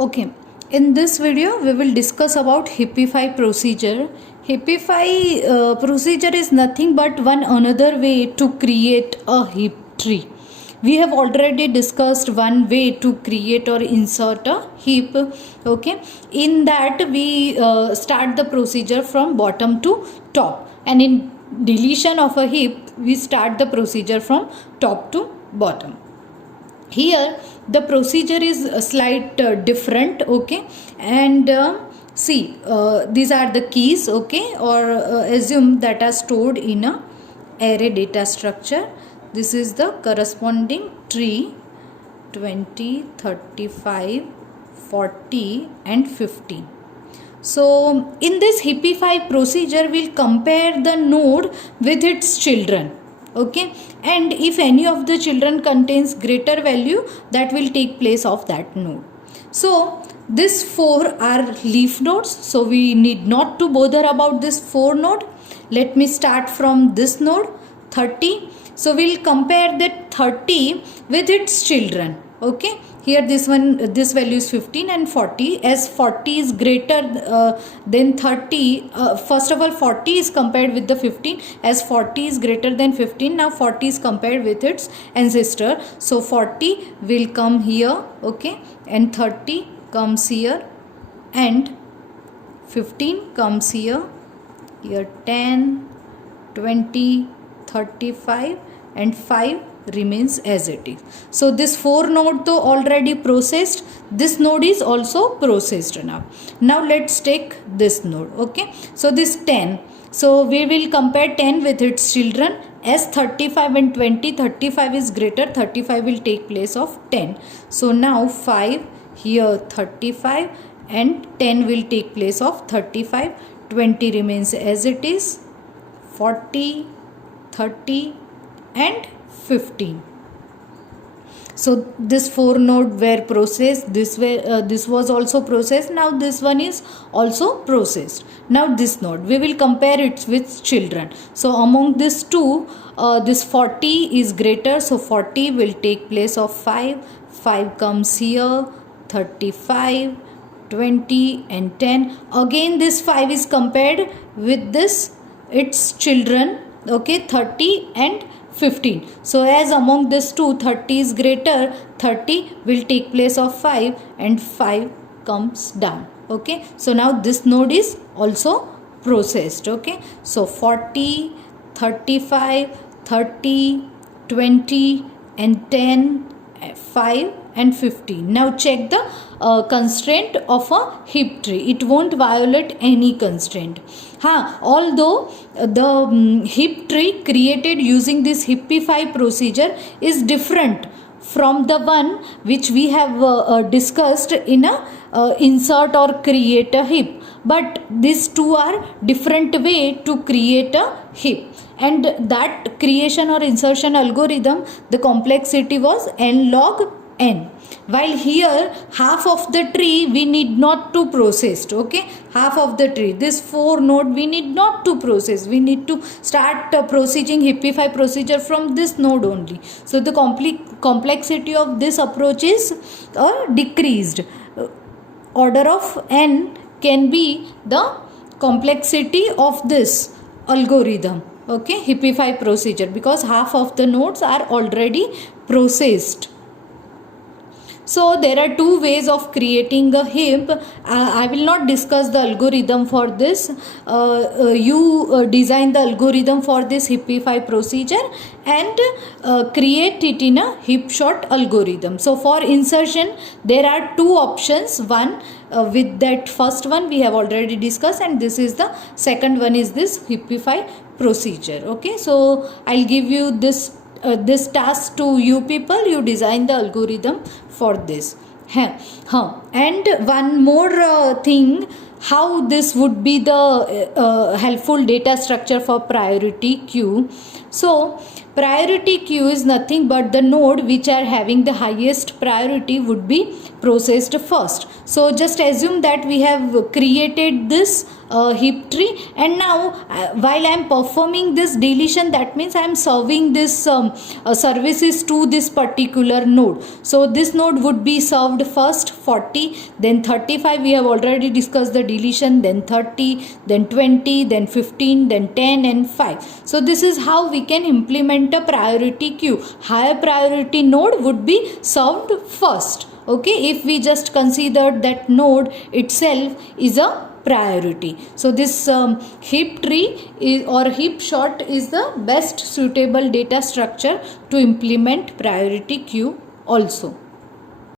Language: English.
Okay, in this video we will discuss about Hippify procedure. Hippify procedure is nothing but one another way to create a heap tree. We have already discussed one way to create or insert a heap. Okay, in that we start the procedure from bottom to top, and in deletion of a heap we start the procedure from top to bottom. Here the procedure is a slight different. Okay, and see, these are the keys. Okay, or assume that are stored in a array data structure. This is the corresponding tree 20, 35, 40 and 15. So in this Hippify procedure we'll compare the node with its children. Okay, and if any of the children contains greater value, that will take place of that node. So these four are leaf nodes, so we need not to bother about this 4 node. Let me start from this node 30. So we'll compare that 30 with its children. Okay, here this value is 15 and 40. As 40 is greater than 30, first of all 40 is compared with the 15. As 40 is greater than 15, now 40 is compared with its ancestor. So 40 will come here. Okay, and 30 comes here and 15 comes here. Here 10, 20, 35 and 5 remains as it is. So this 4 node though already processed, this node is also processed now. Now let's take this node. Okay, so this 10, so we will compare 10 with its children. As 35 and 20, 35 is greater, 35 will take place of 10. So now 5, here 35 and 10 will take place of 35, 20 remains as it is, 40, 30 and 15. So this 4 node were processed, this was also processed. Now this one is also processed. Now this node we will compare it with children. So among these two, this 40 is greater, so 40 will take place of 5 comes here, 35, 20 and 10. Again this 5 is compared with this its children. Okay, 30 and 15. So as among these two, 30 is greater, 30 will take place of 5 and 5 comes down. Okay, so now this node is also processed. Okay, so 40, 35, 30, 20 and 10, 5 and 15. Now check the constraint of a heap tree. It won't violate any constraint. Although the heap tree created using this Hippify procedure is different from the one which we have discussed in a insert or create a heap, but these two are different way to create a heap, and that creation or insertion algorithm, the complexity was n log n, while here half of the tree we need not to process. Okay, half of the tree, this 4 node we need not to process, we need to start processing Hippify procedure from this node only. So the complexity of this approach is decreased. Order of n can be the complexity of this algorithm. Okay, Hippify procedure, because half of the nodes are already processed. So there are two ways of creating a heap. I will not discuss the algorithm for this. You design the algorithm for this Hippify procedure and create it in a Hipshot algorithm. So for insertion there are two options. One with that first one we have already discussed, and this is the second one is this Hippify procedure. Okay, so I'll give you this task to you people. You design the algorithm for this. And one more thing, how this would be the helpful data structure for priority queue. So priority queue is nothing but the node which are having the highest priority would be processed first. So just assume that we have created this heap tree, and now while I am performing this deletion, that means I am serving this services to this particular node. So this node would be served first 40, then 35 we have already discussed the deletion, then 30, then 20, then 15, then 10 and 5. So this is how we can implement a priority queue. Higher priority node would be served first. Okay, if we just consider that node itself is a priority. So this heap tree or heap sort is the best suitable data structure to implement priority queue also.